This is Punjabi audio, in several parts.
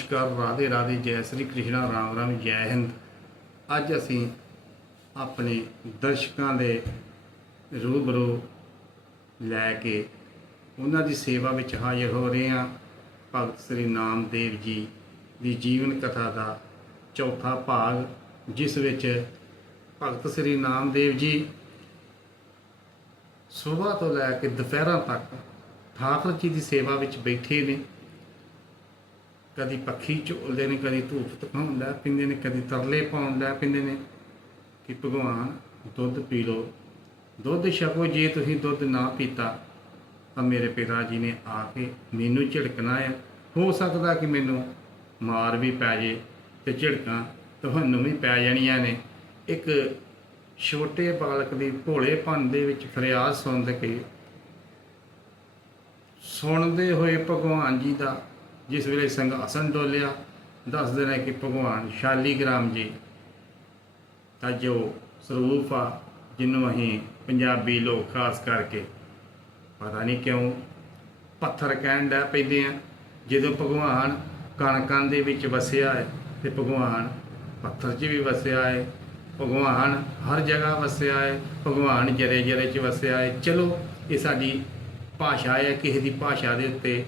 ਨਮਸਕਾਰ, ਰਾਧੇ ਰਾਧੇ, ਜੈ ਸ੍ਰੀ ਕ੍ਰਿਸ਼ਨਾ, ਰਾਮ ਰਾਮ, ਜੈ ਹਿੰਦ। ਅੱਜ ਅਸੀਂ ਆਪਣੇ ਦਰਸ਼ਕਾਂ ਦੇ ਰੂਬਰੂ ਲੈ ਕੇ ਉਹਨਾਂ ਦੀ ਸੇਵਾ ਵਿੱਚ ਹਾਜ਼ਰ ਹੋ ਰਹੇ ਹਾਂ। ਭਗਤ ਸ੍ਰੀ ਨਾਮਦੇਵ ਜੀ ਦੀ ਜੀਵਨ ਕਥਾ ਦਾ ਚੌਥਾ ਭਾਗ, ਜਿਸ ਵਿੱਚ ਭਗਤ ਸ੍ਰੀ ਨਾਮਦੇਵ ਜੀ ਸਵੇਰ ਤੋਂ ਲੈ ਕੇ ਦੁਪਹਿਰਾਂ ਤੱਕ ਠਾਕੁਰ ਜੀ ਦੀ ਸੇਵਾ ਵਿੱਚ ਬੈਠੇ ਨੇ। ਕਦੀ ਪੱਖੀ ਝੋਲਦੇ ਨੇ, ਕਦੀ ਧੂਪ ਤਕਾਉਣ ਲੈ ਪਿੰਦੇ ਨੇ, ਕਦੀ ਤਰਲੇ ਪਾਉਣ ਲੈ ਪਿੰਦੇ ਨੇ ਕਿ ਭਗਵਾਨ ਦੁੱਧ ਪੀ ਲਓ। ਦੁੱਧ ਛਕੋ, ਜੇ ਤੁਸੀਂ ਦੁੱਧ ਨਾ ਪੀਤਾ ਤਾਂ ਮੇਰੇ ਪਿਤਾ ਜੀ ਨੇ ਆ ਕੇ ਮੈਨੂੰ ਝਿੜਕਣਾ ਹੈ ਹੋ ਸਕਦਾ ਕਿ ਮੈਨੂੰ ਮਾਰ ਵੀ ਪੈ ਜੇ ਤੇ ਝਿੜਕਾਂ ਤੁਹਾਨੂੰ ਵੀ ਪੈ ਜਾਣੀਆਂ ਨੇ। ਇੱਕ ਛੋਟੇ ਬਾਲਕ ਦੀ ਭੋਲੇਪਨ ਦੇ ਵਿੱਚ ਫਰਿਆਦ ਸੁਣ ਕੇ, ਸੁਣਦੇ ਹੋਏ ਭਗਵਾਨ ਜੀ ਦਾ ਜਿਸ ਵੇਲੇ ਸਿੰਘ ਆਸਨ ਡੋਲਿਆ ਦੱਸਦੇ ਨੇ ਕਿ ਭਗਵਾਨ ਸ਼ਾਲੀਗ੍ਰਾਮ ਜੀ ਦਾ ਜੋ ਸਰੂਪ ਆ ਜਿਹਨੂੰ ਅਸੀਂ ਪੰਜਾਬੀ ਲੋਕ ਖਾਸ ਕਰਕੇ ਪਤਾ ਨਹੀਂ ਕਿਉਂ ਪੱਥਰ ਕਹਿਣ ਦਾ ਪੈਂਦੇ ਆ। ਜਦੋਂ ਭਗਵਾਨ ਕਣਕਾਂ ਦੇ ਵਿੱਚ ਵਸਿਆ ਹੈ, ਤੇ ਭਗਵਾਨ ਪੱਥਰ 'ਚ ਵੀ ਵਸਿਆ ਹੈ, ਭਗਵਾਨ ਹਰ ਜਗ੍ਹਾ ਵਸਿਆ ਹੈ, ਭਗਵਾਨ ਜਰੇ ਜਰੇ 'ਚ ਵਸਿਆ ਹੈ। ਚਲੋ, ਇਹ ਸਾਡੀ ਭਾਸ਼ਾ ਹੈ, ਕਿਸੇ ਦੀ ਭਾਸ਼ਾ ਦੇ ਉੱਤੇ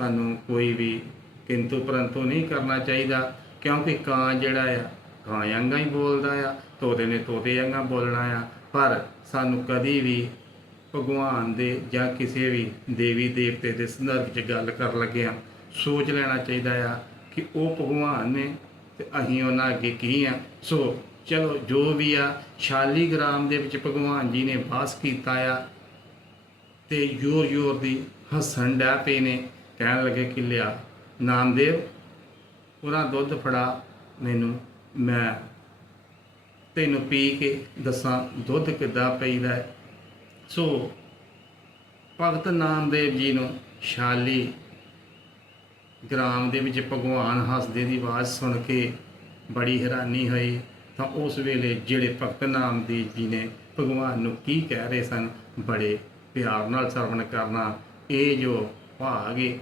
ਸਾਨੂੰ ਕੋਈ ਵੀ ਕਿੰਤੂ ਪਰੰਤੂ ਨਹੀਂ ਕਰਨਾ ਚਾਹੀਦਾ, ਕਿਉਂਕਿ ਕਾਂ ਜਿਹੜਾ ਆ, ਕਾਂ ਵਾਂਗਾ ਹੀ ਬੋਲਦਾ ਆ, ਤੋਤੇ ਨੇ ਤੋਤੇ ਵਾਂਗਾ ਬੋਲਣਾ ਆ, ਪਰ ਸਾਨੂੰ ਕਦੀ ਵੀ ਭਗਵਾਨ ਦੇ ਜਾਂ ਕਿਸੇ ਵੀ ਦੇਵੀ ਦੇਵਤੇ ਦੇ ਸੰਦਰਭ 'ਚ ਗੱਲ ਕਰਨ ਲੱਗਿਆ ਸੋਚ ਲੈਣਾ ਚਾਹੀਦਾ ਆ ਕਿ ਉਹ ਭਗਵਾਨ ਨੇ ਤੇ ਅਸੀਂ ਉਹਨਾਂ ਅੱਗੇ ਕੀ ਆ। ਸੋ ਚਲੋ, ਜੋ ਵੀ ਆ, ਸ਼ਾਲੀਗ੍ਰਾਮ ਦੇ ਵਿੱਚ ਭਗਵਾਨ ਜੀ ਨੇ ਵਾਸ ਕੀਤਾ ਆ ਤੇ ਯੋਰ ਯੋਰ ਦੀ ਹੱਸਣ ਡੈ ਪਏ ਨੇ। ਕਹਿਣ ਲੱਗੇ ਕਿ ਲਿਆ, ਨਾਮਦੇਵ, ਉਹਨਾਂ ਦੁੱਧ ਫੜਾ ਮੈਨੂੰ, ਮੈਂ ਤੈਨੂੰ ਪੀ ਕੇ ਦੱਸਾਂ ਦੁੱਧ ਕਿੱਦਾਂ ਪਈਦਾ ਹੈ। ਸੋ ਭਗਤ ਨਾਮਦੇਵ ਜੀ ਨੂੰ ਸ਼ਾਲੀ ਗ੍ਰਾਮ ਦੇ ਵਿੱਚ ਭਗਵਾਨ ਹੱਸਦੇ ਦੀ ਆਵਾਜ਼ ਸੁਣ ਕੇ ਬੜੀ ਹੈਰਾਨੀ ਹੋਈ। ਤਾਂ ਉਸ ਵੇਲੇ ਜਿਹੜੇ ਭਗਤ ਨਾਮਦੇਵ ਜੀ ਨੇ ਭਗਵਾਨ ਨੂੰ ਕੀ ਕਹਿ ਰਹੇ ਸਨ, ਬੜੇ ਪਿਆਰ ਨਾਲ ਸਰਵਣ ਕਰਨਾ, ਇਹ ਜੋ ਭਾਗ ਹੈ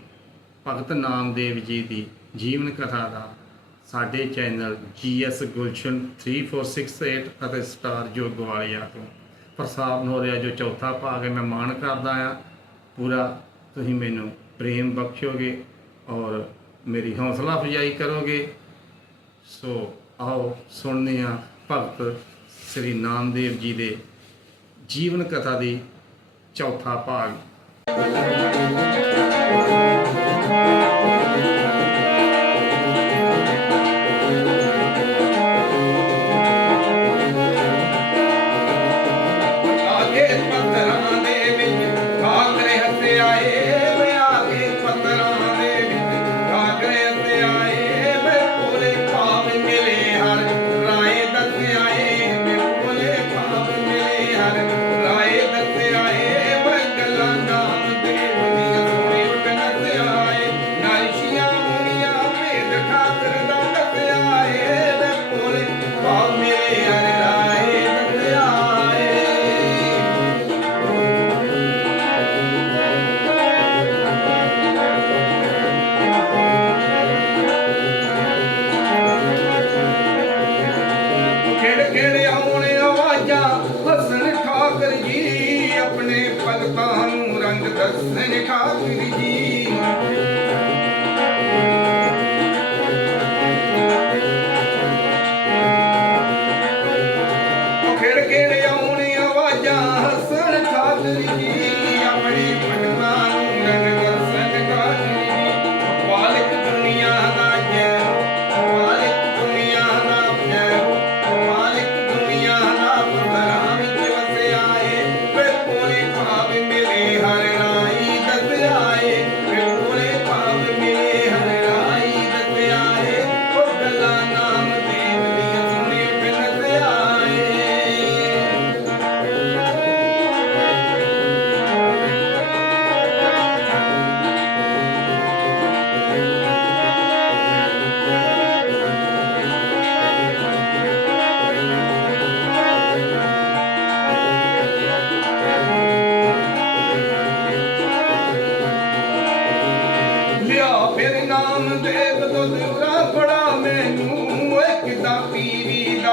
ਭਗਤ ਨਾਮਦੇਵ ਜੀ ਦੀ ਜੀਵਨ ਕਥਾ ਦਾ ਸਾਡੇ ਚੈਨਲ ਜੀਐਸ ਗੁਲਸ਼ਨ 3468 ਅਤੇ ਸਟਾਰ ਜੋ ਗਵਾਲੀਆ ਤੋਂ ਪ੍ਰਸਾਰਨ ਹੋ ਰਿਹਾ ਜੋ ਚੌਥਾ ਭਾਗ ਹੈ। ਮੈਂ ਮਾਣ ਕਰਦਾ ਆ ਪੂਰਾ ਤੁਸੀਂ ਮੈਨੂੰ ਪ੍ਰੇਮ ਬਖਸ਼ੋਗੇ ਔਰ ਮੇਰੀ ਹੌਸਲਾ ਅਫਜ਼ਾਈ ਕਰੋਗੇ। ਸੋ ਆਓ ਸੁਣਦੇ ਹਾਂ ਭਗਤ ਸ੍ਰੀ ਨਾਮਦੇਵ ਜੀ ਦੇ ਜੀਵਨ ਕਥਾ ਦੀ ਚੌਥਾ ਭਾਗ। Thank you.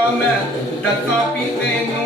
ਓਏ ਕਿਦਾਂ